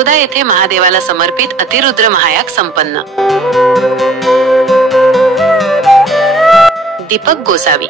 तळोदा येथे महादेवाला समर्पित अतिरुद्र महायाग संपन्न। दीपक गोसावी।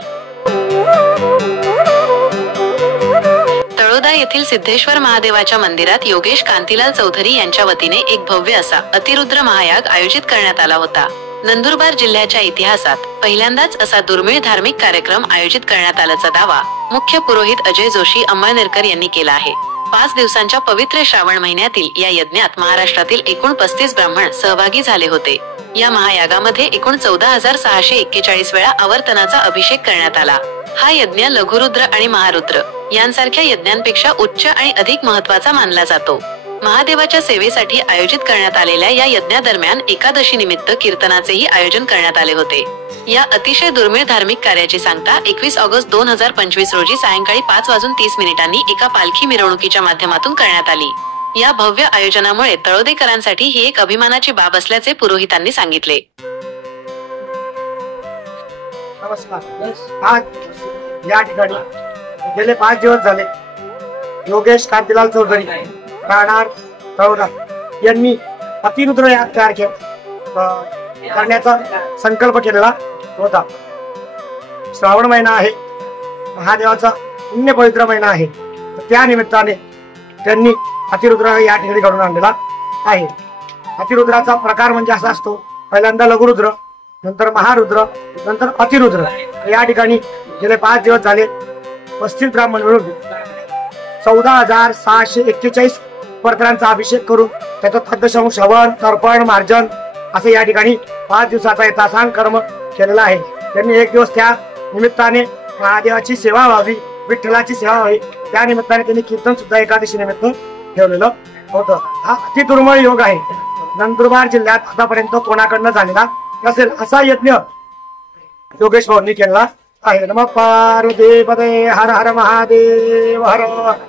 तळोदा येथील सिद्धेश्वर महादेवाच्या मंदिरात योगेश कांतीलाल चौधरी यांच्या वतीने एक भव्य असा अतिरुद्र महायाग आयोजित करण्यात आला होता। नंदुरबार जिल्ह्याच्या इतिहासात पहिल्यांदाच असा दुर्मिळ धार्मिक कार्यक्रम आयोजित करण्यात आल्याचा दावा मुख्य पुरोहित अजय जोशी अंमळनेरकर यांनी केला आहे। 5 दिवसांच्या पवित्र श्रावण महिन्यातील या यज्ञात महाराष्ट्रातील एकूण 35 ब्राह्मण सहभागी झाले होते। या महायागामध्ये एकूण 14,641 वेळा आवर्तनाचा अभिषेक करण्यात आला। हा यज्ञ लघुरुद्र आणि महारुद्र यांसारख्या यज्ञांपेक्षा उच्च आणि अधिक महत्त्वाचा मानला जातो। महादेवाच्या सेवेसाठी आयोजित करण्यात आलेल्या या यज्ञादरम्यान एकादशी निमित्त कीर्तनाचेही आयोजन करण्यात आले होते। या अतिशय दुर्मिळ धार्मिक कार्याची सांगता 21 ऑगस्ट 2025 रोजी सायंकाळी 5:30 एका पालखी मिरवणुकीच्या माध्यमातून करण्यात आली। या भव्य आयोजनामुळे तळोदेकरांसाठी ही एक अभिमानाची बाब असल्याचे पुरोहितांनी सांगितले। नमस्कार। आज या ठिकाणी गेले 5 दिवस झाले योगेश कांतीलाल चौधरी राहणार तळोदा यांनी अतिरुद्र याग करण्याचा संकल्प केलेला होता। श्रावण महिना आहे, महादेवाचा पुण्य पवित्र महिना आहे, त्या निमित्ताने त्यांनी अतिरुद्र या ठिकाणी घडून आणलेला आहे। अतिरुद्राचा प्रकार म्हणजे असा असतो, पहिल्यांदा लघुरुद्र, नंतर महारुद्र, नंतर अतिरुद्र। या ठिकाणी गेले 5 दिवस झाले 35 ब्राह्मण मिळून 14,641 परतरांचा अभिषेक करून त्याचं तद्दशम श्रवण तर्पण मार्जन असे या ठिकाणी 5 दिवसाचा यथासांग कर्म केलेला आहे। त्यांनी एक दिवस त्या निमित्ताने महादेवाची सेवा व्हावी, विठ्ठलाची सेवा व्हावी, त्या निमित्ताने त्यांनी कीर्तन सुद्धा एकादशी निमित्त ठेवलेलं होतं। हा अति दुर्मिळ योग आहे, नंदुरबार जिल्ह्यात आतापर्यंत कोणाकडनं झालेला नसेल असा यज्ञ योगेश भाऊंनी केला आहे। नमः पार्वती पदे हर हर महादेव हर।